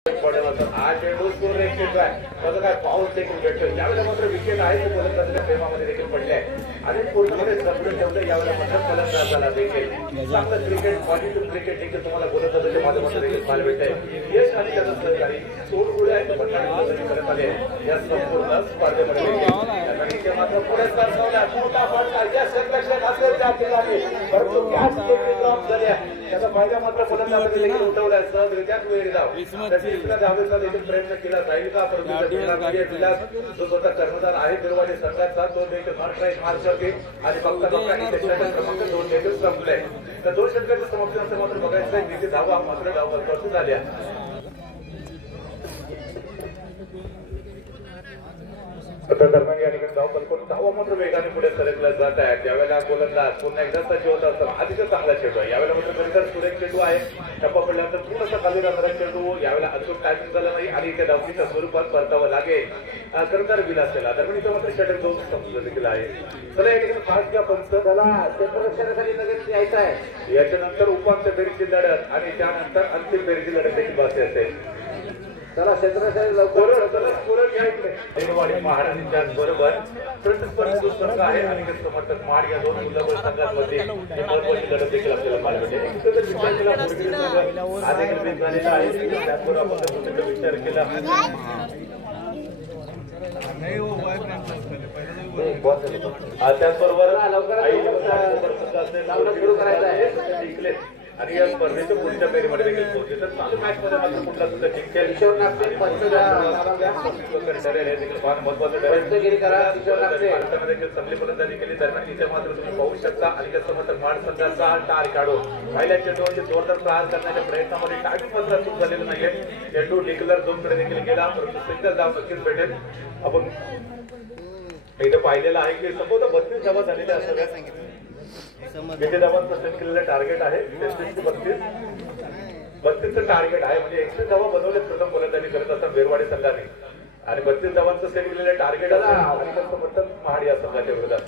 आज चेंडू score rate त्याचं काय पाऊस देखील भेटतो. यावेळेला मात्र विकेट आहे ते फलंदाजाच्या प्रेमामध्ये देखील पडले आणि पूर्णपणे जपलं ठेवलं. यावेळेला मात्र फलंदाजाला देखील चांगलं क्रिकेट पॉझिटिव्ह क्रिकेट देखील तुम्हाला फलंदाजाच्या माध्यमातून देखील पाहायला भेटतंय. यश आणि त्याचं सहकारी सोडगुळे आहेत करत आले या संपूर्ण स्पर्धेमध्ये मात्र पुढे सरसावला मोठा फटका या सेक्शन असेल त्या ठिकाणी परंतु कॅच ड्रॉप झाल्या. त्याचा फायदा मात्र फलंदाजाने देखील उठवलाय. सहजरित्याच वेळी धाव तिसऱ्या धावेचा देखील प्रयत्न केला जाईल का परंतु जो स्वतः कर्णधार आहे बिरवाडी संघाचा तो देखील मार करते आणि फक्त क्रमांक 2 देखील संपलाय. तर 2 षटकांच्या समाप्तीनंतर मात्र बघायचं आहे किती धावा मात्र धाव झाल्या. दरम्यान या ठिकाणी धाव पलकून धावा मात्र वेगाने पुढे सरकला जात आहे. त्यावेळेला गोलंदाज पुन्हा एकदा सज्ज होत असताना आधीचा चांगला चेंडू आहे. यावेळेला मात्र खरेतर सुरेख चेंडू आहे. टप्पा पडल्यानंतर थोडासा खाली जाणारा चेंडू यावेळेला अचूक टायमिंग झाला नाही आणि इथे धावतीच्या स्वरूपात परतावं लागेल. करणार विलास केला दरम्यान इथं मात्र षटक 2 संपलं देखील आहे. चला या ठिकाणी फास्ट घ्या पंच झाला क्षेत्ररक्षणाखाली लगेच यायचं आहे. याच्यानंतर उपांत्य फेरीची लढत आणि त्यानंतर अंतिम फेरीची लढत देखील बाकी असेल. चला क्षेत्ररक्षण लवकर घ्यायचे महाराणी त्याचबरोबर प्रतिस्पर्धी आहे आणि समर्थक माड या 2 मुलाबळ संघांमध्ये महत्वाची लढत देखील आपल्याला पाहायला मिळते. झालेला आहे त्याचबरोबर आपण विचार केला त्याचबरोबर सुरू करायचं आहे आणि या स्पर्धेच्या पुढच्या फेरीमध्ये देखील पोहोचले. तर चालू मॅच मध्ये मात्र कुठला सुद्धा जिंकेल भारताने देखील चांगली फलंदाजी केली. दरम्यान इथे मात्र तुम्ही पाहू शकता आणि समर्थक माड संघाचा टार काढून पहिल्या चेंडूवरती जोरदार प्रहार करण्याच्या प्रयत्नामध्ये टायमिंग मात्र चूक झालेलं नाहीये. चेंडू डिक्लर झोनकडे देखील गेला परंतु सिंगल धाव नक्कीच भेटेल. आपण इथं पाहिलेलं आहे की संपूर्ण 32 धावा झालेल्या असतात. किती धावांचं सेट केलेलं टार्गेट आहे 32चं टार्गेट आहे म्हणजे 31 धावा बनवले प्रथम फलंदाजी करत असतात बेरवाडी संघाने आणि 32 धावांचं सेट केलेलं टार्गेट आणि महाड या संघाच्या विरोधात.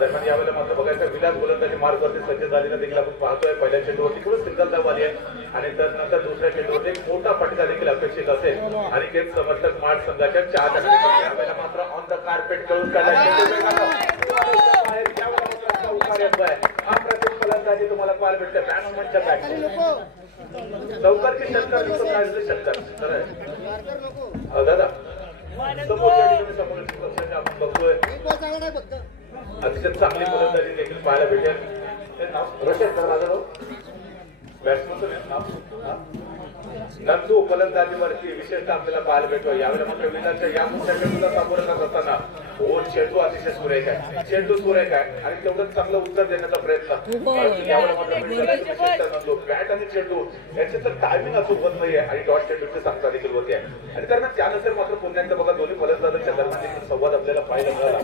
दरम्यान यावेळेला मात्र बघायचं विलास गोलंदाजी मार्गवरती सज्ज झालेला देखील आपण पाहतोय. पहिल्या चेंडूवरती खूप सिंगल धाव आली आहे आणि त्यानंतर दुसऱ्या चेंडूवरती एक मोठा फटका देखील अपेक्षित असेल आणि तेच समर्थक माड संघाच्या 4 यावेळेला मात्र ऑन द कार्पेट करून अप्रतिम फलंदाजी तुम्हाला पाहायला भेटते. बॅट्समनच्या बॅट चौकारची षटकार षटकार दादा समोर आपण बघतोय अतिशय चांगली फलंदाजी देखील पाहायला भेटेल. नंदू फलंदाजीवरती विशेषतः आपल्याला पाहायला भेटतो. यावेळेला मात्र विनाच्या या मोठ्या चेंडूला सामोरं करत असताना चेंडू अतिशय सुरेख आहे. चेंडू सुरेख आहे आणि तेवढंच चांगलं उत्तर देण्याचा प्रयत्न नंदू बॅट आणि चेंडू याचे तर टायमिंग अचूक होत नाहीये आणि डॉट चेंडूची सांगता देखील होते आणि दरम्यान त्यानंतर मात्र पुन्हा एकदा बघा दोन्ही फलंदाजांच्या दरम्यान देखील संवाद आपल्याला पाहायला मिळाला.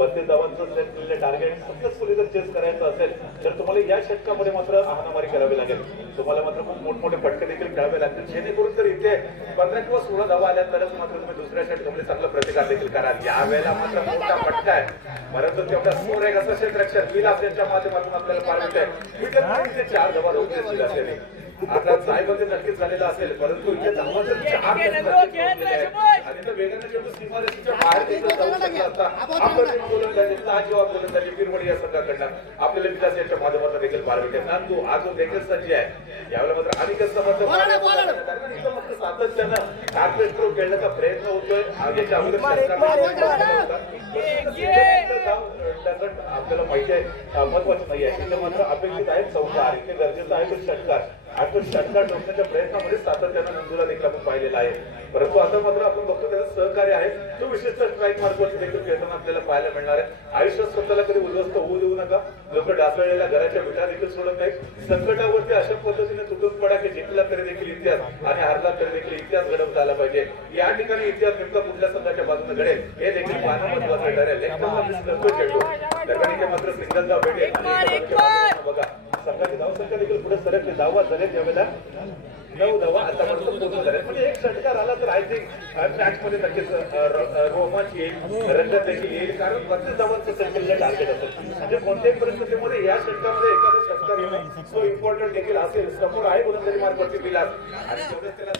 32 धावांचं सेट केलेलं टार्गेट सक्सेसफुली जर चेस करायचं असेल तर तुम्हाला या षटकामध्ये मात्र हाणामारी करावी लागेल. तुम्हाला मात्र खूप मोठमोठे फटके देखील खेळावे लागतील जेणेकरून जर इथे 15 किंवा 16 धावा आल्या तरच मात्र तुम्ही दुसऱ्या षटकामध्ये चांगला प्रतिकार देखील कराल. यावेळेला मात्र मोठा फटका आहे परंतु तेवढा स्कोर आहे असं क्षेत्ररक्षक विलास यांच्या माध्यमातून आपल्याला पाहायला मिळतंय. 4 धावा रोखले असेल आता साहेबांचे नक्कीच झालेला असेल परंतु इथे धावा जर 4 आणि वेगाने चेंडू सीमारेषेच्या बाहेर जाऊ शकला असता. अप्रतिम गोलंदाजी लाजवाब गोलंदाजी बिरवडी या संघाकडनं आपल्याला विलास यांच्या माध्यमातून देखील पाहायला मिळते. नांदू आज देखील सज्ज आहे. यावेळेला मात्र अनेक समर्थक सातत्यानं कार्पेट थ्रो खेळण्याचा प्रयत्न होतोय. याच्या अगोदर आपल्याला माहिती आहे महत्वाचं नाही आहे. तिथे मात्र अपेक्षित आहे चौकार इथे गरजेचं आहे तो षटकार आणि तो षटकार ठोकण्याच्या प्रयत्नामध्ये सातत्यानं नंदूला देखील आपण पाहिलेला आहे. परंतु आता मात्र आपण बघतो त्याचं सहकार्य आहे तो विशिष्ट स्ट्राईक मार्गवरती देखील खेळताना आपल्याला पाहायला मिळणार आहे. आयुष्यात स्वतःला कधी उद्ध्वस्त होऊ देऊ नका. लोक डासळलेल्या घराच्या विटा देखील सोडत नाहीत. संकटावरती अशा पद्धतीने तुटून पडा की जिंकला तरी देखील इतिहास आणि हारला तरी देखील इतिहास घडवता आला पाहिजे. या ठिकाणी इतिहास नेमका कुठल्या संघाच्या बाजूने घडेल हे देखील पाहणं महत्वाचं ठरेल. दरम्यान मात्र सिंगल धाव भेटेल बघा संघाची धावसंख्या देखील पुढे सरकली. धावा झालेत यावेळेला 9 धावा आतापर्यंत पूर्ण झाल्या म्हणजे एक षटकार आला तर आय थिंक मॅच मध्ये नक्कीच रोमांच येईल रंगत देखील येईल कारण 32 धावांचं सेट केलेलं टार्गेट असेल म्हणजे कोणत्याही परिस्थितीमध्ये या षटकामध्ये एखादं जबाबदारी आहे सो इम्पॉर्टंट देखील असेल. समोर आहे गोलंदाजी मार्फतची विलास आणि तेवढंच त्याला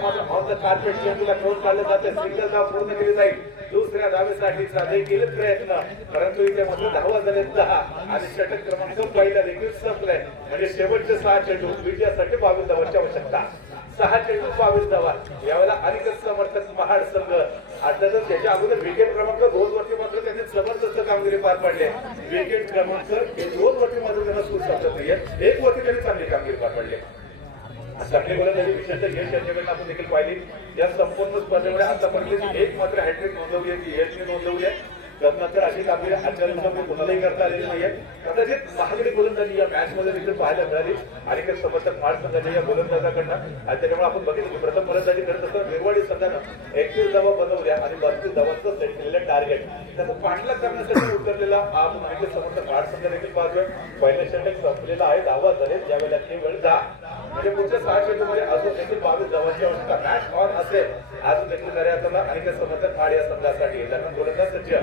मात्र ऑन द कार्पेट चेंडूला खेळून काढलं जाते. सिंगल धाव पूर्ण केली जाईल. दुसऱ्या धावेसाठी देखील प्रयत्न परंतु इथे मात्र धावा झाले 10 आणि षटक क्रमांक पहिला देखील संपलाय. म्हणजे शेवटचे 6 चेंडू विजयासाठी 22 धावांची आवश्यकता. 6 चेंडू 22 धावा. यावेळेला अनेक समर्थक महाड संघ अर्थातच त्याच्या अगोदर विकेट क्रमांक 2 वरती मात्र त्यांनी जबरदस्त कामगिरी पार पाडली. विकेट क्रमांक 2 वरती मात्र त्यांना सूट सापडत नाहीये. 1 वरती त्यांनी चांगली कामगिरी पार पाडली. चांगली गोलंदाजी विशेषतः यश यांच्याकडे आपण देखील पाहिली. या संपूर्ण स्पर्धेमध्ये आतापर्यंत एक मात्र हॅट्रिक नोंदवली आहे ती यशने नोंदवली आहे. त्यानंतर अशी कामगिरी आजच्या दिवसामध्ये कोणालाही करता आलेली नाहीये. कदाचित महागडी गोलंदाजी या मॅच मध्ये देखील पाहायला मिळाली आणि काही समर्थक महाड संघाच्या या गोलंदाजाकडनं आणि त्याच्यामुळे आपण बघितलं की प्रथम गोलंदाजी करत असताना निर्वाडी संघानं 31 धावा बनवल्या आणि 32 धावांचं सेट केलेलं टार्गेट त्याचा पाठलाग करण्यासाठी उतरलेला आपण अनेक समर्थक महाड संघ देखील पाहतोय. पहिलं षटक संपलेलं आहे. धावा झाले ज्यावेळेला केवळ 10 म्हणजे पुढच्या 6 चेंडूमध्ये अजून देखील 22 धावांची आवश्यकता. मॅच ऑन असेल अजून देखील कार्यातला आणि काही समर्थक महाड या संघासाठी दरम्यान गोलंदाज सज्ज.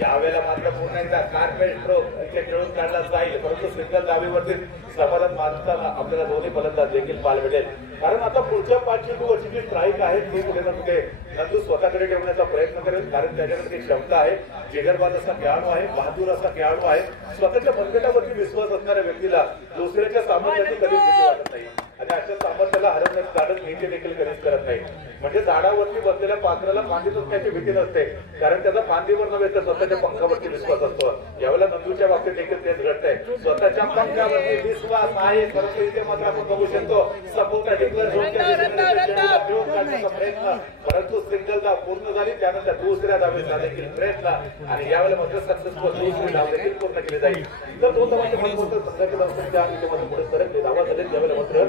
यावेळेला मात्र पुन्हा एकदा कार्पेट स्ट्रोक इथे खेळून काढला जाईल परंतु सिंगल धावेवरती समाधान मानताना आपल्याला दोन्ही फलंदाज देखील पाहायला मिळेल. कारण आता पुढच्या 5 चेंडूवरची जी स्ट्राईक आहे ती कुठे ना कुठे नंदू स्वतःकडे ठेवण्याचा प्रयत्न करेल. कारण त्याच्याकडे ती क्षमता आहे. जिगरबाज असा खेळाडू आहे. बहादूर असा खेळाडू आहे. स्वतःच्या मनगटावरती विश्वास असणाऱ्या व्यक्तीला दुसऱ्याच्या सामर्थ्याची कधीच भीती वाटत नाही आणि अशा सामर्थ्याला हरवण्याचं कारण नीती देखील कधीच करत नाही. म्हणजे झाडावरती बसलेल्या पात्राला फांदी तुटण्याची भीती नसते कारण त्याचा फांदीवर नव्हे तर स्वतःच्या पंखावरती विश्वास असतो. यावेळेला नंदूच्या बाबतीत देखील तेच घडतंय. स्वतःच्या पंखावरती विश्वास आहे परंतु इथे मात्र आपण बघू शकतो सपोर्ट प्रयत्न परंतु सिंगल धाव पूर्ण झाली. त्यानंतर दुसऱ्या धावेचा देखील प्रयत्न आणि यावेळेला मात्र सक्सेसफुल दुसरी धाव देखील पूर्ण केली जाईल. तर 2 धावांच्या संघाच्या धावसंख्या मध्ये सरकले. धावा झाले त्यावेळेला मात्र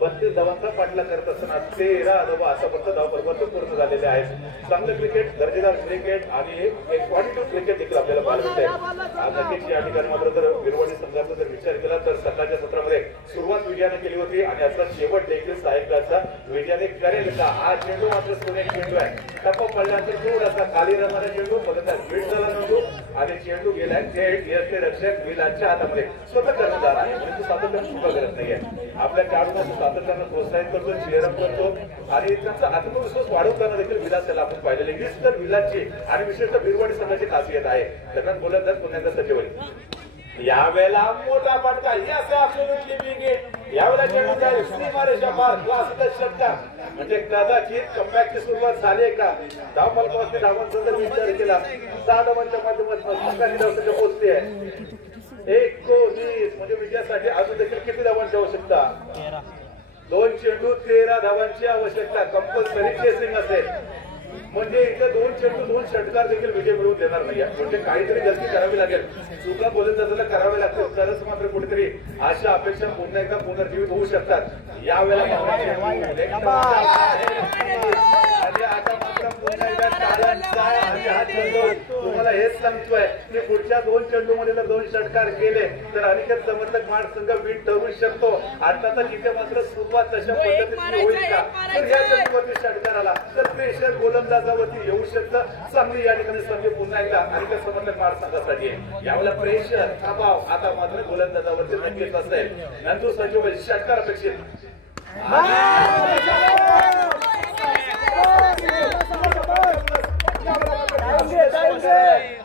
32 धावांचा पाठलाग करत असताना 13 धावा आतापर्यंत धावपरिवर्तन पूर्ण झालेले आहेत. चांगलं क्रिकेट दर्जेदार क्रिकेट आणि एक क्वालिटी क्रिकेट देखील आपल्याला पाहायला मिळते. आज नक्कीच या ठिकाणी मात्र जर विरवणी संघाचा जर विचार केला तर सकाळच्या सत्रामध्ये सुरुवात विजयाने केली होती आणि आता शेवट देखील सायंकाळचा विजयाने करेल का. हा चेंडू मात्र सोनेरी चेंडू आहे. टप्पा पडल्यानंतर थोडासा खाली रमणारा चेंडू फलंदाज बीट झाला नव्हतो आणि चेंडू गेलाय थेट यशचे रक्षक विलासच्या हातामध्ये. स्वतः कर्णधार आहे परंतु सातत्याने चुका करत नाहीये. आपल्या खेळाडूंना सातत्यानं प्रोत्साहित करतो चेअरअप करतो आणि त्यांचा आत्मविश्वास वाढवताना देखील विलास याला आपण पाहिलेले. हीच तर विलासची आणि विशेषतः बिरवाडी संघाची खासियत आहे. दरम्यान गोलंदाज पुन्हा एकदा सज्ज होईल. यावेळेला मोठा फटका यावेळेला चेंडू जाईल सीमारेषा पार क्लासिकल षटकार म्हणजे कदाचित कमबॅकची सुरुवात झाली का. धाव फलकावरती धावांचा जर विचार केला 6 धावांच्या माध्यमातून संघाची धावसंख्या पोहोचते आहे 19 म्हणजे विजयासाठी अजून देखील किती धावांची आवश्यकता. 2 चेंडू 13 धावांची आवश्यकता. कंपल्सरी चेसिंग असेल म्हणजे इथे 2 चेंडू 2 षटकार देखील विजय मिळवून देणार नाही. म्हणजे काहीतरी गलती करावी लागेल. चुका गोलंदाजाला करावे लागतील तरच मात्र कुठेतरी अशा अपेक्षा पुन्हा एकदा पुनर्जीवित होऊ शकतात. यावेळेला तुम्हाला हेच सांगतोय की पुढच्या 2 चेंडू मध्ये जर 2 षटकार केले तर अनेक समर्थक महाड संघ विट ठरू शकतो. आता तर इथे मात्र सुरुवात तशा पद्धतीने होईल का तर या चेंडूवरती षटकार आला तर प्रेशर गोलंदाजावरती येऊ शकतं. चांगली या ठिकाणी संधी पुन्हा एकदा अनेक समर्थक महाड संघासाठी यावेळेला प्रेशर दबाव आता मात्र गोलंदाजावरती नक्कीच असेल. नंतर सजीव षटकार अपेक्षित.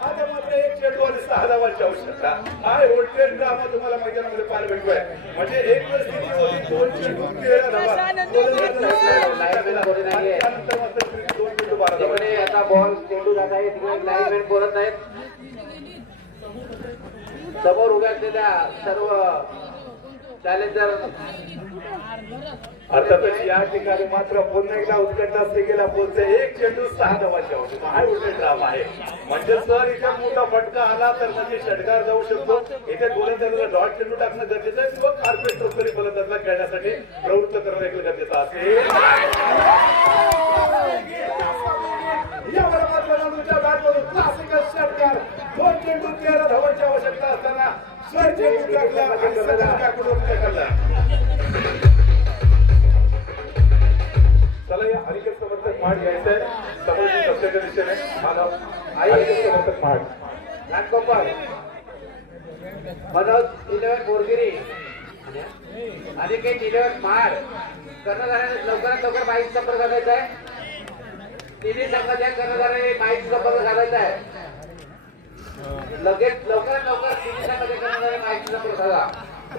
आता मात्र 1 चेंडू आणि 6 धावांची आवश्यकता. हा रोटेट ड्रामा तुम्हाला मैदानामध्ये पाहायला भेटतोय. म्हणजे एक स्थिती होती 2 चेंडू 13 धावा त्यानंतर मात्र 2 चेंडू 12 धावा. आता बॉल चेंडू जात आहे तिकडे लाईनमॅन बोलत आहेत. समोर उभ्या असलेल्या सर्व चॅलेंजर अर्थातच या ठिकाणी मात्र पुन्हा एकदा उत्कट असते गेला बोलते 1 चेंडू 6 धावांची आवश्यकता. हा उलटे ड्रामा आहे. म्हणजे जर इथे मोठा फटका आला तर म्हणजे षटकार जाऊ शकतो. इथे गोलंदाजाला डॉट चेंडू टाकणं गरजेचं आहे किंवा कार्पेट ट्रोफरी फलंदाजाला खेळण्यासाठी प्रवृत्त करणं देखील गरजेचं असेल. यावर मात्र नंदूच्या बॅटवरून क्लासिकल षटकार 2 चेंडू 13 धावांची आवश्यकता असताना चेंडू टाकला. चला या अलीकडे समर्थक महाड घ्यायचंय समोरच्या रस्त्याच्या दिशेने. समर्थक महाड लॅन्ड कॉपर मनोज 11 बोरगिरी अनिकेत 11 महाड कर्णधाराने लवकरात लवकर माईक संपर्क साधायचा आहे. तिन्ही संघाच्या कर्णधाराने माईक संपर्क साधायचा आहे. लगेच लवकरात लवकर तिन्ही संघाच्या कर्णधाराने माईक संपर्क साधा.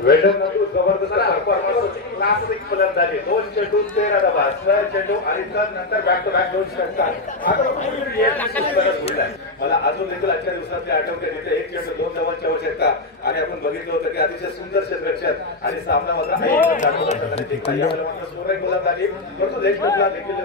वेटन नटू जबरदस्त परफॉर्मन्स क्लासिक फलंदाजी 2 चेंडू 13 धावा 6 चेंडू आणि नंतर बॅक टू बॅक 2 षटकार. मला अजून देखील आजच्या दिवसात आठवते तिथे 1 चेंडू 2 धावांची आवश्यकता आणि आपण बघितलं होतं की अतिशय सुंदर क्षेत्ररक्षक आणि सामना मात्र गोलंदाजी परंतु लेफ्टला देखील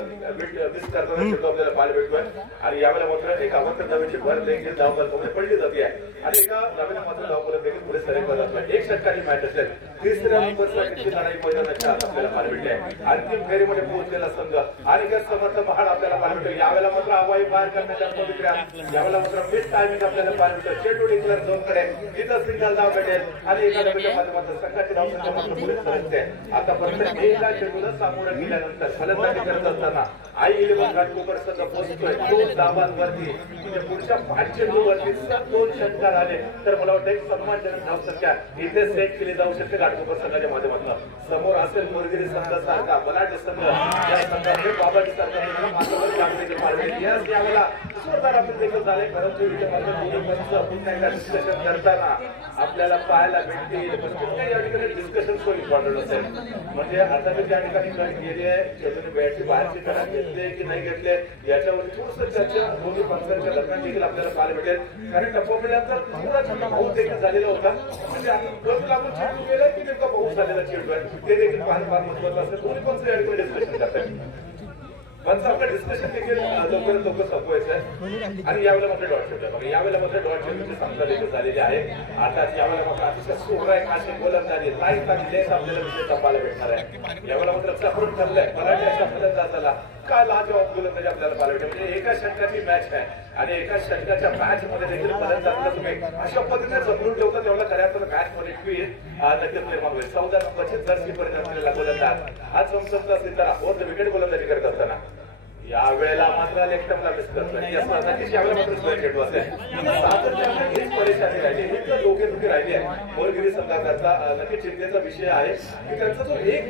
मिस करताना चेंडू आपल्याला पाहायला भेटतोय आणि यावेळेला मात्र एक अवंतर धावेची भर देखील धावफलकामध्ये पडली जाते आणि एका धावेला मात्र धावफलक देखील पुढे सरेकर जातोय. एक षटकाची मॅच असेल. तिसऱ्या नंबरसाठी लढाई मैदानाच्या आपल्याला पाहायला भेटली आहे. अंतिम फेरीमध्ये पोहोचलेला संघ आणि समर्थ महाड आपल्याला पाहायला भेटतो. यावेळेला मात्र हवाई बाहेर करण्याच्या प्रतिक्रिया यावेळेला मात्र मिड टायमिंग आपल्याला पाहायला भेटतो. चेंडू डिक्लेअर झोनकडे तिथं सिंगल धाव भेटेल आणि एका धावेच्या माध्यमातून संघाची धावसंख्या मात्र पुढे सरकते. आतापर्यंत एका चेंडूला सामोरं गेल्यानंतर फलंदाजी करत असताना आई 11 घाटकोपर संघ पोहोचतोय 2 धावांवरती. म्हणजे पुढच्या 5 चेंडूवरती 2 षटकार आले तर मला वाटतं एक सन्मानजनक धावसंख्या इथे सेट केली जाऊ शकते घाटकोपर संघाच्या माध्यमातून. समोर असेल मुरगिरी संघासारखा बलाढ्य संघ या संघाने बाबाजी सारखा मात्र यावेळेला जोरदार आपण देखील झाले. परंतु इथे मात्र दोन्ही पंच पुन्हा एकदा डिस्कशन करताना आपल्याला पाहायला भेटतील. पण या ठिकाणी डिस्कशन सो इम्पॉर्टंट असेल. म्हणजे आता मी त्या ठिकाणी कट गेली आहे चेंडूने बॅटची बाहेरची कडा घेतले की नाही घेतले याच्यावर थोडंसं चर्चा दोन्ही पंचांच्या दरम्यान देखील आपल्याला पाहायला भेटेल. कारण टप्पापेल्याचा पुरा छोटा पाऊस देखील झालेला होता. म्हणजे आपण गट लागून चेंडू गेला की नेमका पाऊस झालेला चेंडू आहे ते देखील फार महत्वाचं असतं. दोन्ही पंच या ठिकाणी डिस्कशन करतात. पण आपलं डिस्कशन देखील लवकरात लवकर संपवायचं आहे आणि यावेळेला मात्र डॉट शेवट आहे. यावेळेला मात्र डॉट शेवटची सामना देखील झालेली आहे. आता यावेळेला मात्र अतिशय सोहळा अशी गोलंदाजी लाईट आणि लेस आपल्याला विषय तपायला भेटणार आहे. यावेळेला मात्र सफरून ठरलंय मराठी फलंदाजाला काय लाजवाब गोलंदाजी आपल्याला पाहायला भेटते. म्हणजे एका षटकाची मॅच आहे आणि एका षटकाच्या मॅच मध्ये देखील फलंदाजाला तुम्ही अशा पद्धतीने जमवून ठेवता तेवढा खऱ्या अर्थानं मॅच मध्ये क्वीज नक्कीच निर्माण होईल. 14 25 जर्सी पर्यंत असलेला गोलंदाज हा चमचमचा सितारा वर विकेट गोलंदाजी करत असताना यावेळेला मात्र लेफ्टमला मिस करतो. यावेळेला मात्र चेंडू असेल हीच परेशानी राहिली. ही तर दोघे राहिली आहे. मोरगिरी संघाकरता नक्की चिंतेचा विषय आहे की त्यांचा जो एक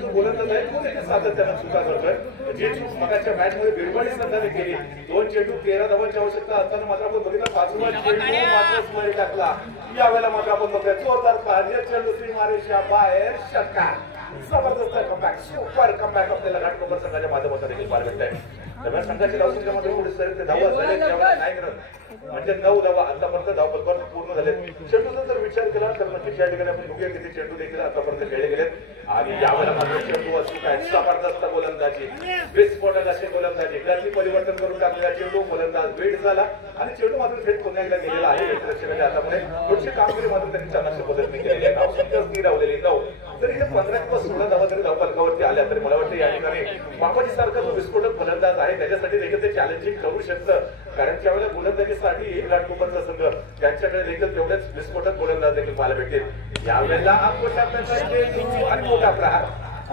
जो गोलंदाज आहे तो देखील सातत्यानं चुका करतोय. जी चूक मगाच्या मॅच मध्ये बिरबडी संघाने केली 2 चेंडू 13 धावांची आवश्यकता असताना मात्र आपण बघितलं 5वा चेंडू मात्र स्मरी टाकला. यावेळेला मात्र आपण बघतोय जोरदार कार्य चेंडू सीमारेषा बाहेर षटकार. जबरदस्त कमबॅक सुपर कमबॅक आपल्याला घाटकोपर संघाच्या माध्यमातून देखील पाहायला भेटत आहे. दरम्यान संघाची धावसंख्येमध्ये पुढे सर धावा झाले नाही म्हणजे 9 धावा आतापर्यंत धावफलक पूर्ण झाले. चेंडूचा जर विचार केला तर नक्कीच या ठिकाणी आपण बघूया किती चेंडू देखील आतापर्यंत खेळले गेलेत आणि यावेळेला मात्र चेंडू अचूक आहे. जबरदस्त गोलंदाजी विस्फोटक असे गोलंदाजी गती परिवर्तन करून टाकलेला चेंडू गोलंदाज वेट झाला आणि चेंडू मात्र थेट पुन्हा एकदा गेलेला आहे. क्षेत्ररक्षकाच्या हातामध्ये थोडीशी कामगिरी मात्र त्यांनी चांगल्या पद्धतीने केलेली आहे. धावसंख्या स्थिर राहिलेली 9 तरी इथे 15 किंवा 16 धावा जरी धावफलकावरती आल्या तरी मला वाटतं या ठिकाणी बाबाजी सारखा जो विस्फोटक फलंदाज आहे त्याच्यासाठी देखील ते चॅलेंजिंग ठरू शकतं. कारण त्यावेळेला गोलंदाजीसाठी घाटकोपरचा संघ त्यांच्याकडे देखील तेवढेच विस्फोटक गोलंदाज देखील पाहायला भेटतील. यावेळेला आणि मोठा प्रहार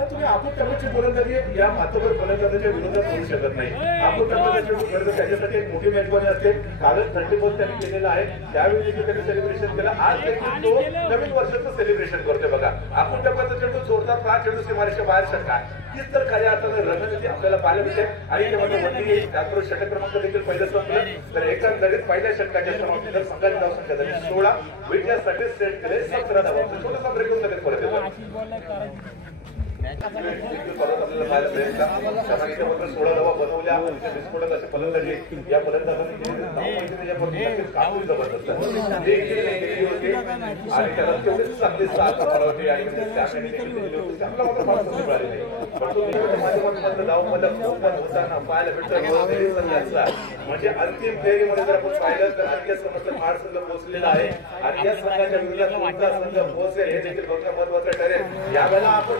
तुम्ही आपण टप्प्याची गोलंदाजी या मातबर फलंदाजाच्या विरोधात करू शकत नाही. आपण टप्प्याचा त्याच्यासाठी एक मोठी मेजबानी असते. कालच 31 त्यांनी केलेलं आहे. त्यावेळी देखील त्यांनी सेलिब्रेशन केलं. आज देखील तो नवीन वर्षाचं सेलिब्रेशन करतोय. बघा आपण टप्प्याचा चेंडू जोरदार 5 चेंडू सीमारेषेच्या बाहेर षटकार. हीच तर खऱ्या अर्थाने रणनीती आपल्याला पाहायला मिळते आणि त्यामध्ये त्याचबरोबर षटक क्रमांक देखील पहिलं संपलं तर एकंदरीत पहिल्या षटकाच्या समाप्ती जर संघाची धावसंख्या झाली 16 विजयासाठी सेट केले 17 धावा. छोटासा ब्रेक होऊन लगेच परत येतो. परत आपल्याला पाहायला मिळेल का कारण इथे मात्र 16 धावा बनवल्या विस्फोटक असे फलंदाजी या फलंदाजांनी कामगिरी जबरदस्त होती आणि त्याला तेवढीच चांगली साथ वापरावी आणि आपला मात्र फार संधी मिळाली नाही. पण धावफलक होताना पाहायला भेटतो. म्हणजे अंतिम फेरीमध्ये जर आपण पाहिलं तर आणखी समस्त महाड संघ पोहोचलेला आहे आणि या संघाच्या विरोधात कोणता संघ पोहोचेल हे देखील बघणं महत्वाचं ठरेल. यावेळेला आपण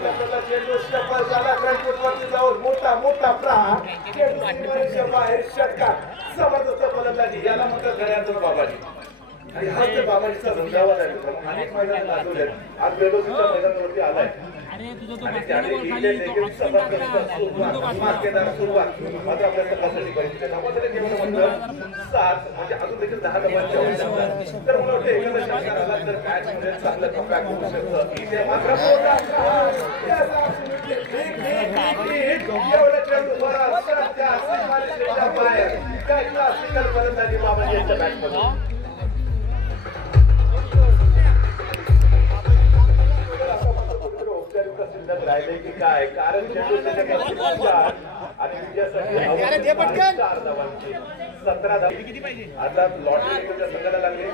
जाऊन मोठा मोठा प्रहार बाहेर षटकार. जबरदस्त फलंदाजी याला म्हणतात गळ्यातून बाबाजी आणि हाच ते बाबाजीचा झंझावात आहे. अनेक मैदान गाजवले आज बेडोसीच्या मैदानावरती आलाय आणि त्याने इथे देखील जबरदस्त मार्केदार सुरुवात मात्र आपल्या संघासाठी पाहिजे. धावांमध्ये केवळ मात्र 7 म्हणजे अजून देखील 10 धावांच्या आवश्यकता. तर मला वाटतं एखादा षटकार आला तर मॅच मध्ये चांगलं कमबॅक होऊ शकतं. इथे मात्र एवढं चेंडू बरा सध्या सीमारेषेच्या बाहेर काय क्लासिकल फलंदाजी बाबाजी यांच्या बॅटमधून. राहिले की काय कारण चेंडू आणि विजयासाठी 4 धावांची 17 धावा. आता लॉटरी संघाला लागले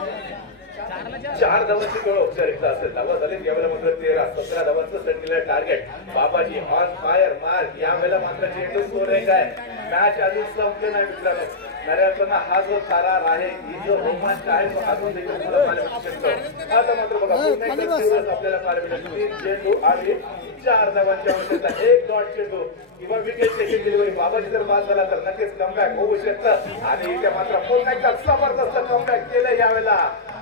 4 धावांची केवळ औपचारिकता असेल. धावा झाली यावेळेला मात्र 13-17 धावांचं सेट केलं target. Babaji on fire mark. यावेळेला मात्र चेंडू स्कोर आहे काय मॅच अजून संपले नाही मित्रांनो. नऱ्यातना हा जो थरार आहे ही जो रोमांच आहे तो अजून देखील पाहायला मिळू शकतो. आता मात्र बघा आपल्याला पाहायला मिळेल 3 चेंडू आणि 4 धावांची आवश्यकता. 1 डॉट चेंडू किंवा विकेट टेकिंग डिलिव्हरी. बाबाजी जर बाद झाला तर नक्कीच कमबॅक होऊ शकतं आणि इथे मात्र पुन्हा एकदा जबरदस्त कमबॅक केलं यावेळेला.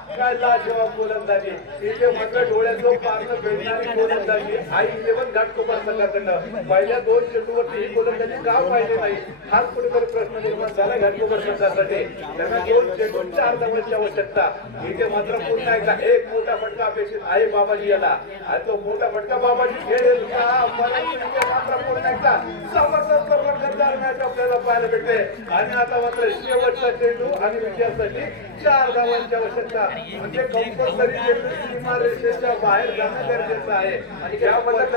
काय लाजवाब गोलंदाजी. इथे मात्र डोळ्याचं पारणं भेटणारी गोलंदाजी आई 11 घाटकोपर संघाकडनं. पहिल्या 2 चेंडूवरती ही गोलंदाजी का पाहिजे नाही हाच कुठेतरी प्रश्न निर्माण झाला घाटकोपर संघासाठी. त्यांना 2 चेंडू 4 धावांची आवश्यकता. इथे मात्र पुन्हा एकदा एक मोठा फटका अपेक्षित आहे बाबाजी याला आणि तो मोठा फटका बाबाजी खेळेल का. मात्र पुन्हा एकदा जबरदस्त गद्दार मॅच आपल्याला पाहायला भेटते आणि आता मात्र शेवटचा चेंडू आणि विजयासाठी 4 धावांची आवश्यकता. म्हणजे कंपल्सरी चेंडू सीमारेषेच्या बाहेर जाणं गरजेचं आहे आणि ज्या पद्धतीने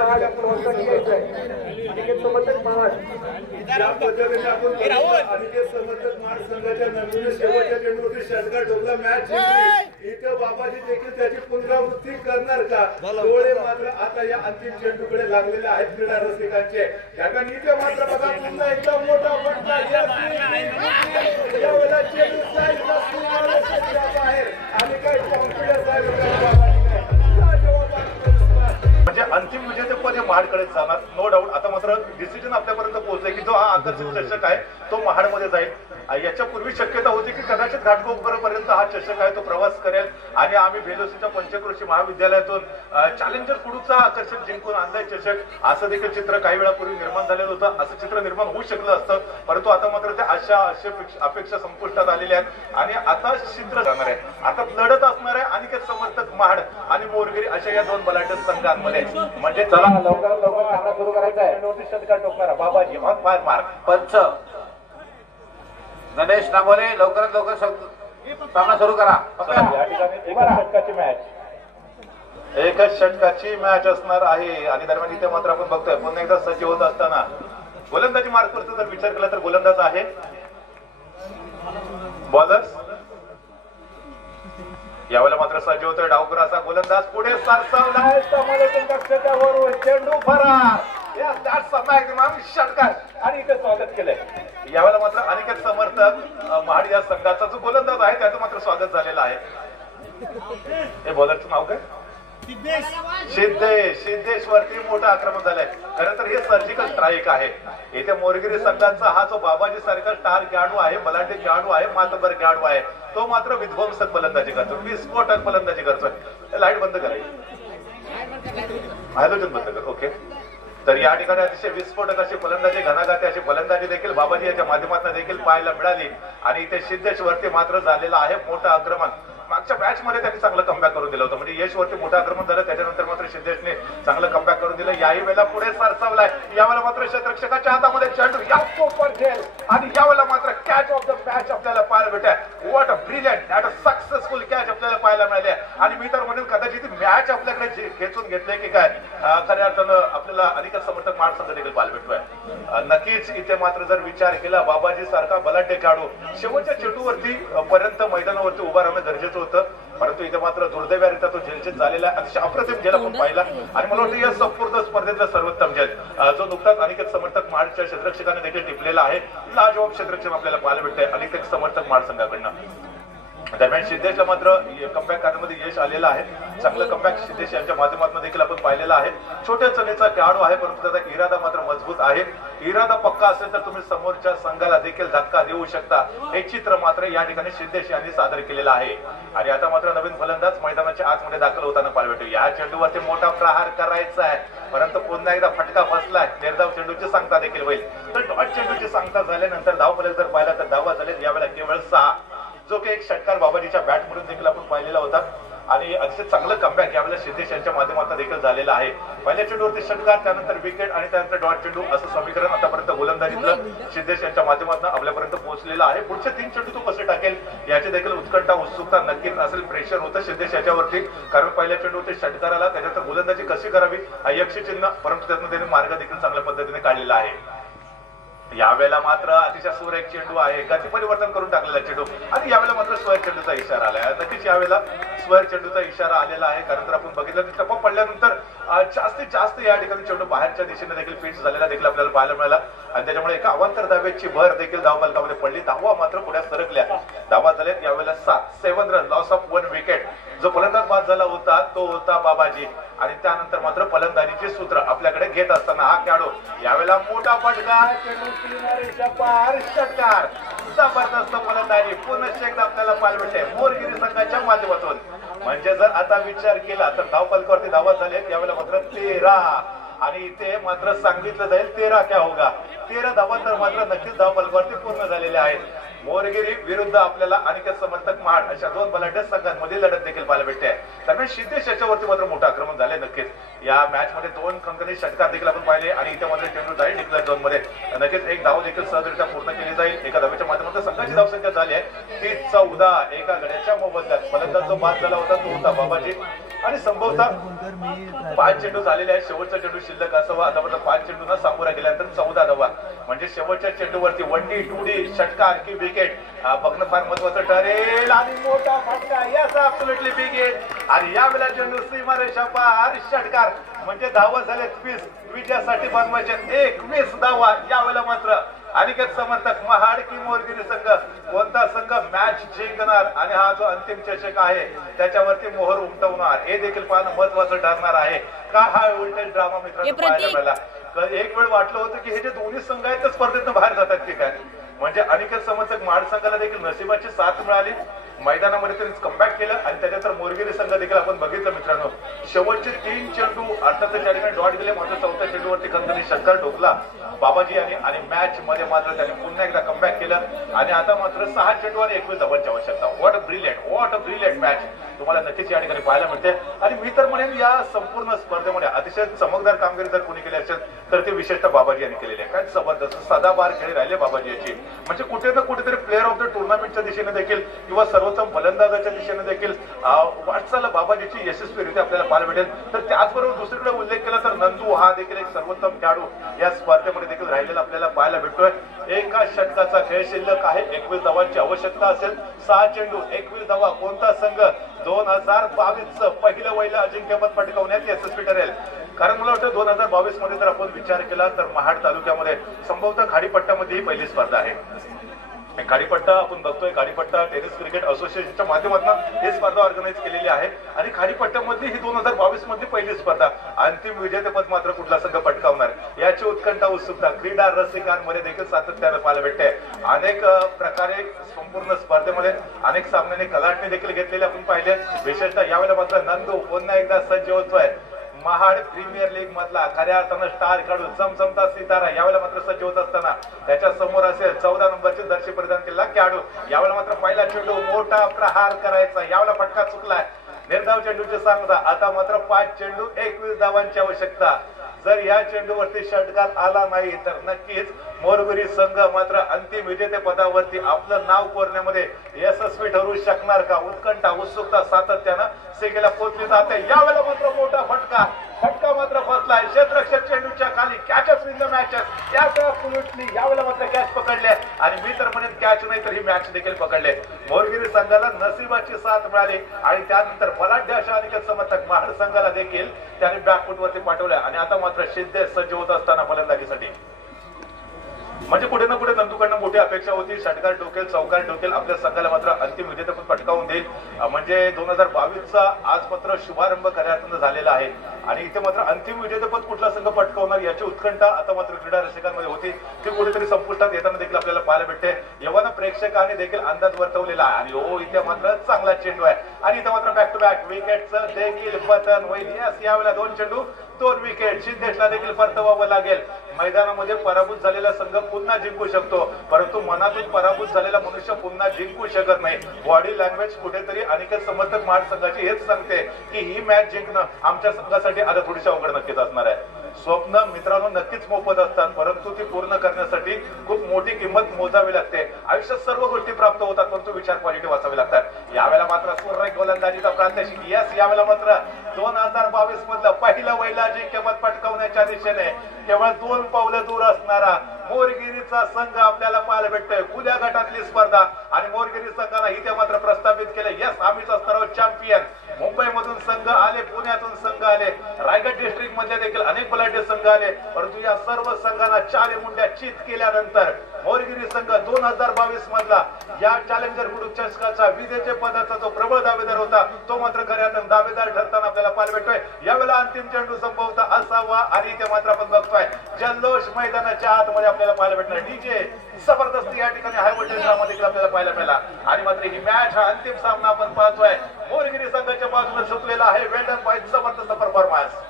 ज्या पद्धतीने आपण अनिकेत समर्थक महाड संघाच्या नंदीने शेवटच्या चेंडूवरती षटकार ठोकला मॅच जिंकली. इथं बाबाजी देखील त्याची पुनरावृत्ती करणार का. डोळे मात्र आता या अंतिम चेंडूकडे लागलेले आहेत क्रीडा रसिकांचे. कारण इथे मात्र बघा पुन्हा एकदा मोठा फटका यावेळेला चेंडू बाहेर आणि काय कॉन्फिडन्स आहे म्हणजे अंतिम विजेतेपद हे महाडकडे जाणार नो डाऊट. आता मात्र डिसिजन आपल्यापर्यंत पोहोचले की जो हा आकर्षक चषक आहे तो महाडमध्ये जाईल. याच्यापूर्वी शक्यता होती की कदाचित घाटकोपरपर्यंत हा चषक आहे तो प्रवास करेल आणि आम्ही भेलोसीच्या पंचक्रोशी महाविद्यालयातून चॅलेंजर कुडूचा आकर्षक जिंकून आणलाय चषक असं देखील चित्र काही वेळापूर्वी निर्माण झालेलं होतं. असं चित्र निर्माण होऊ शकलं असतं परंतु आता मात्र ते अशा अपेक्षा संपुष्टात आलेल्या आहेत आणि आता चित्र जाणार आहे. आता लढत असणार आहे अनिकेत समर्थक महाड आणि मोरगिरी अशा या 2 बलाढ्य संघांमध्ये. म्हणजे चला लवकरात लवकर सामना सुरू करायचा आहे. षटकार ठोकणारा बाबाजी ऑन फायर मार्क. पंच गणेश नामोले लवकरात लवकर सामना सुरू करा. या ठिकाणी एकच षटकाची मॅच असणार आहे आणि दरम्यान इथे मात्र आपण बघतोय पुन्हा एकदा सज्ज होत असताना गोलंदाजी मार्कवरचा जर विचार केला तर गोलंदाज आहे बॉलर्स. यावेळेला मात्र सज्ज होतोय डावकर असा गोलंदाज पुढे सरसावलाय कक्षाच्यावरून चेंडू फरार. षटकार आणि इथे स्वागत केलंय. यावेळेला मात्र अनिकेत समर्थक महाड या संघाचा जो गोलंदाज आहे त्याचं मात्र स्वागत झालेलं आहे. हे बॉलरचं नाव काय सिद्धेश वरती मोठं आक्रमण झालंय. खरं तर हे सर्जिकल स्ट्राईक आहे. इथे मोरगिरी संघाचा हा जो बाबाजी सारखा स्टार खेळाडू आहे बलाढ्य खेळाडू आहे मातबर खेळाडू आहे तो मात्र विध्वंसक फलंदाजी करतो विस्फोटक फलंदाजी करतोय. लाईट बंद करायची हायड्रोजन बंद कर. ओके तर या ठिकाणी अतिशय विस्फोटक अशी फलंदाजी घनाघाती अशी फलंदाजी देखील बाबाजी यांच्या माध्यमातून देखील पाहायला मिळाली आणि इथे सिद्धेश वरती मात्र झालेलं आहे मोठं आक्रमण. मागच्या मॅच मध्ये त्यांनी चांगलं कमबॅक करून दिलं होतं म्हणजे यश वरती मोठं आक्रमण झालं त्याच्यानंतर मात्र सिद्धेशने चांगलं कमबॅक करून दिलं. याही वेळेला पुढे सरसावलाय. यावेळेला मात्र क्षेत्ररक्षकाच्या हातामध्ये चेंडू या कोपर खेळ आणि यावेळेला मात्र कॅच ऑफ द मॅच आपल्याला पाहायला भेटत. What a brilliant and a successful catch आपल्याला पाहायला मिळाले आणि मी तर म्हणेन कदाचित मॅच आपल्याकडे खेचून घेतले की काय खऱ्या अर्थानं आपल्याला अनिकेत समर्थक महाड संघ देखील पाहायला भेटतोय. नक्कीच इथे मात्र जर विचार केला बाबाजी सारखा बलाढ्य खेळाडू शेवटच्या चेंडूवरती पर्यंत मैदानावरती उभा राहणं गरजेचं होतं परंतु इथे मात्र दुर्दैवारित्या तो झेलचेत झालेला अतिशय अप्रतिम झेल आपण पाहिला आणि मला वाटतं या संपूर्ण स्पर्धेतला सर्वोत्तम झेल जो नुकताच अनिकेत समर्थक महाडच्या क्षेत्ररक्षकाने देखील टिपलेला आहे. लाजवाब क्षेत्ररक्षण आपल्याला पाहायला भेटतंय अनिकेत समर्थक महाड संघाकडनं. दरम्यान सिद्धेशला मात्र कमबॅक करण्यामध्ये यश आलेलं आहे. चांगलं कमबॅक सिद्धेश यांच्या माध्यमातून देखील आपण पाहिलेलं आहे. छोट्या चणीचा खेळाडू आहे, परंतु त्याचा इरादा मात्र मजबूत आहे. इरादा पक्का असेल तर तुम्ही समोरच्या संघाला देखील धक्का देऊ शकता. हे चित्र मात्र या ठिकाणी सिद्धेश यांनी सादर केलेलं आहे. आणि आता मात्र नवीन फलंदाज मैदानाच्या आतमध्ये दाखल होताना पाहायला भेटू. या चेंडूवरती मोठा प्रहार करायचा आहे, परंतु पुन्हा एकदा फटका बसलाय. निर्धाव चेंडूची सांगता देखील होईल. तर डॉट चेंडूची सांगता झाल्यानंतर धावफलक जर पाहिला तर धावा झाले यावेळेला केवळ 6, जो की एक षटकार बाबाजीच्या बॅट म्हणून देखील आपण पाहिलेला होता. आणि अतिशय चांगलं कमबॅक यावेळेला सिद्धेश यांच्या माध्यमातून देखील झालेलं आहे. पहिल्या चेंडूवरती षटकार, त्यानंतर विकेट आणि त्यानंतर डॉट चेंडू, असं समीकरण आतापर्यंत गोलंदाजीतलं सिद्धेश यांच्या माध्यमातून आपल्यापर्यंत पोहोचलेलं आहे. पुढचे 3 चेंडू तो कसे टाकेल याची देखील उत्कंठा उत्सुकता नक्कीच असेल. प्रेशर होतं सिद्धेश याच्यावरती, कारण पहिल्या चेंडूवरती षटकार आला, त्याच्यानंतर गोलंदाजी कशी करावी हा यक्षचिन्ह, परंतु त्यातून त्याने मार्ग देखील चांगल्या पद्धतीने काढलेला आहे. यावेळेला मात्र अतिशय सुरेख चेंडू आहे, गती परिवर्तन करून टाकलेला चेंडू, आणि यावेळेला मात्र स्क्वेअर चेंडूचा इशारा आलाय. नक्कीच यावेळेला स्क्वेअर चेंडूचा इशारा आलेला आहे, कारण जर आपण बघितलं तर टप्पा पडल्यानंतर जास्तीत जास्त या ठिकाणी चेंडू बाहेरच्या दिशेने देखील पिच झालेला देखील आपल्याला पाहायला मिळाला. आणि त्याच्यामुळे एका अवांतर धावेची भर देखील धावफलकामध्ये पडली. धावा मात्र पुढे सरकल्या. धावा झाल्यात यावेळेला 7 रन, लॉस ऑफ 1 विकेट. जो फलंदाज बाद झाला होता तो होता बाबाजी. आणि त्यानंतर मात्र फलंदाजीचे सूत्र आपल्याकडे घेत असताना हा खेळाडू यावेळेला मोठा फटका, चेंडू किनारीच्या पार, षटकार. जबरदस्त फलंदाजी पुन्हा एकदा आपल्याला पाहायला मिळते मोरगिरी संघाच्या माध्यमातून. म्हणजे जर आता विचार केला तर धावफलकावरती धावा झाले यावेळेला मात्र 13, आणि इथे मात्र सांगितलं जाईल 13 क्या होगा. 13 धावा तर मात्र नक्कीच धावफलकावरती पूर्ण झालेले आहेत. मोरगिरी विरुद्ध आपल्याला अनिकेत समर्थक महाड अशा 2 बलाढ्य संघांमध्ये लढत देखील पाहायला भेटते. दरम्यान सिद्धेश याच्यावरती मात्र मोठं आक्रमण झाले. नक्कीच या मॅच मध्ये 2 खंकनी षटकार देखील आपण पाहिले, आणि इथे मात्र चेंडू जाईल डिक्लेअर झोन मध्ये. नक्कीच एक धाव देखील सहजरित्या पूर्ण केली जाईल. एका धावेच्या माध्यमातून संघाची धावसंख्या झाली आहे 30-14 एका गड्याच्या मोबदल्यात. फलंदाज जो बाद झाला होता तो होता बाबाजी, आणि संभवतः 5 चेंडू झालेले आहेत. शेवटचा चेंडू शिल्लक असावा. आतापर्यंत 5 चेंडूंना सामोरा गेल्यानंतर 14 धावा, म्हणजे शेवटच्या चेंडूवरती 1D 2D षटकार की विकेट बघणं फार महत्वाचं ठरेल. आणि मोठा फटका, यस ॲब्सोल्युटली बिग हिट. आणि यावेळेला चेंडू सीमारेषा पार, षटकार, म्हणजे धावा झाले 20. विजयासाठी बनवायचे 21 धावा. यावेळेला मात्र अनिकेत समर्थक महाड की मोरगिरी संघ, कोणता संघ मॅच जिंकणार आणि हा जो अंतिम चषक आहे त्याच्यावरती मोहर उमटवणार हे देखील पाहणं महत्वाचं ठरणार आहे. का हा उलटेल ड्रामा मित्रांनो पाहायला मिळाला. एक वेळ वाटलं होतं की हे जे दोन्ही संघ आहेत ते स्पर्धेतून बाहेर जातात की काय, म्हणजे अनिकेत समर्थक महाड संघाला देखील नशिबाची साथ मिळाली. मैदानामध्ये त्यांनी कमबॅक केलं, आणि त्याच्यानंतर मोरगिरी संघ देखील आपण बघितलं मित्रांनो. शेवटचे 3 चेंडू अर्थातच त्या ठिकाणी डॉट गेले, मात्र 4थ्या चेंडूवरती खंतनी षटकार ठोकला बाबाजी यांनी, आणि मॅच मध्ये मात्र त्यांनी पुन्हा एकदा कमबॅक केलं. आणि आता मात्र 6 चेंडू आणि 21 धावांची आवश्यकता. व्हॉट अ ब्रिलियंट मॅच तुम्हाला नक्कीच या ठिकाणी पाहायला मिळते. आणि मी तर म्हणेन या संपूर्ण स्पर्धेमध्ये अतिशय चमकदार कामगिरी जर कोणी केली असेल तर ते विशेषतः बाबाजी यांनी केलेली आहे. काय जबरदस्त सदाबार खेळी राहिले बाबाजी याची, म्हणजे कुठे ना कुठेतरी प्लेअर ऑफ द टुर्नामेंटच्या दिशेने देखील किंवा सर्वोत्तम फलंदाजाच्या दिशेने देखील वाटचाल बाबाजीची यशस्वीरित्या आपल्याला पाहायला भेटेल. तर त्याचबरोबर दुसरीकडे उल्लेख केला तर नंदू हा देखील एक सर्वोत्तम खेळाडू या स्पर्धेमध्ये देखील राहिलेला आपल्याला पाहायला भेटतोय. एका षटकाचा खेळ शिल्लक आहे, 21 धावांची आवश्यकता असेल. 6 चेंडू 21 धावा. कोणता संघ 2022चं पहिलं वहिलं अजिंक्यपद पटकावण्यात यशस्वी ठरेल? कारण मला वाटतं 2022 मध्ये जर आपण विचार केला तर महाड तालुक्यामध्ये संभवतः खाडीपट्ट्यामध्ये ही पहिली स्पर्धा आहे. खाडीपट्टा आपण बघतोय, खाडीपट्टा टेनिस क्रिकेट असोसिएशनच्या माध्यमातून ही स्पर्धा ऑर्गनाईज केलेली आहे, आणि खाडीपट्ट्यामधली ही 2022 मधली पहिली स्पर्धा. अंतिम विजेतेपद मात्र कुठला संघ पटकावणार याची उत्कंठा उत्सुकता क्रीडा रसिकांमध्ये देखील सातत्याने पाहायला भेटते. अनेक प्रकारे संपूर्ण स्पर्धेमध्ये अनेक सामन्यांनी कलाटणी देखील घेतलेले आपण पाहिले. विशेषतः यावेळेला मात्र नंदू पुन्हा एकदा सज्ज होतोय. महाड प्रीमियर लीग मधला खऱ्या अर्थानं स्टार खेळाडू चमचमता सितारा यावेळेला मात्र सज्ज होत असताना त्याच्या समोर असेल 14 नंबरची जर्सी परिधान केलेला खेळाडू. यावेळेला मात्र पहिला चेंडू मोठा प्रहार करायचा, यावेळेला फटका चुकलाय. निर्धाव चेंडूची सांगता. आता मात्र 5 चेंडू 21 धावांची आवश्यकता. जर या चेंडूवरती षटकार आला नाही तर नक्कीच मोरगिरी संघ मात्र अंतिम विजेते पदावरती आपलं नाव कोरण्यामध्ये यशस्वी ठरू शकणार का? उत्कंठा उत्सुकता सातत्यानं सेगेला पोहोचली जाते. यावेळेला मात्र मोठा फटका मात्र फसलाय. क्षेत्ररक्षक चेंडूच्या खाली कॅचेस इन द मॅचेस यावेळेला मात्र कॅच पकडले, आणि मी तर म्हणेन कॅच नाही तर ही मॅच देखील पकडले. मोरगिरी संघाला नशिबाची साथ मिळाली, आणि त्यानंतर बलाढ्य अशा अनिकेत समर्थक महाड संघाला देखील त्याने बॅकफुट वरती पाठवलं. आणि आता मात्र सिद्धेश सज्ज होत असताना फलंदाजीसाठी, म्हणजे कुठे ना कुठे नंदू चेंडूकडनं मोठी अपेक्षा होती, षटकार डोकेल, चौकार डोकेल, आपल्या संघाला मात्र अंतिम विजेतेपद पटकावून देईल. म्हणजे 2022चा आज मात्र शुभारंभ खऱ्या अर्थानं झालेला आहे आणि इथे मात्र अंतिम विजेतेपद कुठला संघ पटकावणार याची उत्कंठा आता मात्र क्रीडा रसिकांमध्ये होती. ती कुठेतरी संपुष्टात येताना देखील आपल्याला पाहायला भेटते. यवन प्रेक्षकांनी देखील अंदाज वर्तवलेला आहे आणि हो इथे मात्र चांगला चेंडू आहे आणि इथे मात्र बॅक टू बॅक विकेटचं देखील पतन होईल. यस, यावेळेला 2 चेंडू 2 विकेट. सिद्धेशला देखील परतवावं लागेल. मैदानामध्ये पराभूत झालेला संघ पुन्हा जिंकू शकतो, परंतु मनातून पराभूत झालेला मनुष्य पुन्हा जिंकू शकत नाही. बॉडी लँग्वेज कुठेतरी अनेक समर्थक महाड संघाची हेच सांगते की ही मॅच जिंकणं आमच्या संघासाठी आता थोडीशी अवघड नक्कीच असणार आहे. स्वप्न मित्रांनो नक्कीच मोफत असतात, परंतु ती पूर्ण करण्यासाठी खूप मोठी किंमत मोजावी लागते. आयुष्यात सर्व गोष्टी प्राप्त होतात, परंतु विचार पॉझिटिव्ह असावे लागतात. यावेळेला मात्र सुरेख गोलंदाजीचा प्रात्यक्षिक. यस, यावेळेला मात्र 2022 मधलं पहिलं वैला अजिंक्यपद पटकावण्याच्या दिशेने केवळ 2 पावलं दूर असणारा मोरगिरीचा संघ आपल्याला पाहायला भेटतोय. खुल्या गटातली स्पर्धा आणि मोरगिरी संघाला इथे मात्र प्रस्थापित केलं. यस, आम्हीच असणार आहोत चॅम्पियन. मुंबईमधून संघ आले, पुण्यातून संघ आले, रायगड डिस्ट्रिक्ट मध्ये देखील अनेक बलाढ्य संघ आले, परंतु या सर्व संघांना 4 मुंड्या चित केल्यानंतर मोरगिरी संघ 2022 मधला या चॅलेंजर गुरु चषकाचा विजेते पदाचा जो प्रबळ दावेदार होता तो मात्र खऱ्या दावेदार ठरताना आपल्याला पाहायला भेटतोय. यावेळेला अंतिम चेंडू संभवता असावा आणि इथे मात्र आपण बघतोय जल्लोष मैदानाच्या आतमध्ये आपल्याला पाहायला भेटणार. डीजे जबरदस्ती या ठिकाणी हाय व्होल्टेज ड्रामा देखील आपल्याला पाहायला मिळाला आणि मात्र ही मॅच हा अंतिम सामना आपण पाहतोय. मोरगिरी संघाच्या बाजूने सुटलेला आहे. वेल्डन बाय जबरदस्त परफॉर्मन्स.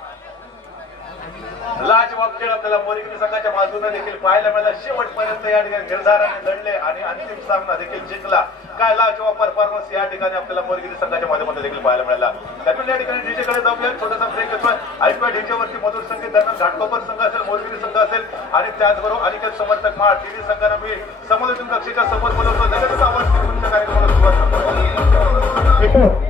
लाजवाब खेळ आपल्याला मोरगिरी संघाच्या बाजूने देखील पाहायला मिळाला. शेवटपर्यंत या ठिकाणी निर्धाराने लढले आणि अंतिम सामना देखील जिंकला. काय लाजवाब परफॉर्मन्स या ठिकाणी आपल्याला मोरगिरी संघाच्या माध्यमातून देखील पाहायला मिळाला. त्यामुळे या ठिकाणी डीजेकडे जाऊया. छोटासा ब्रेक घेतोय. ऐकूया डीजेवरती मधुर संगीत. दरम्यान घाटकोपर संघ असेल, मोरगिरी संघ असेल आणि त्याचबरोबर अनेक समर्थक महाड तिन्ही संघांना मी समोरून कक्षेच्या समोर बोलवतो. लगेच आवाज तुमच्या कार्यक्रमाला सुरुवात करतो.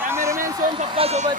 कॅमेरामॅन सोम सप्पा सोबत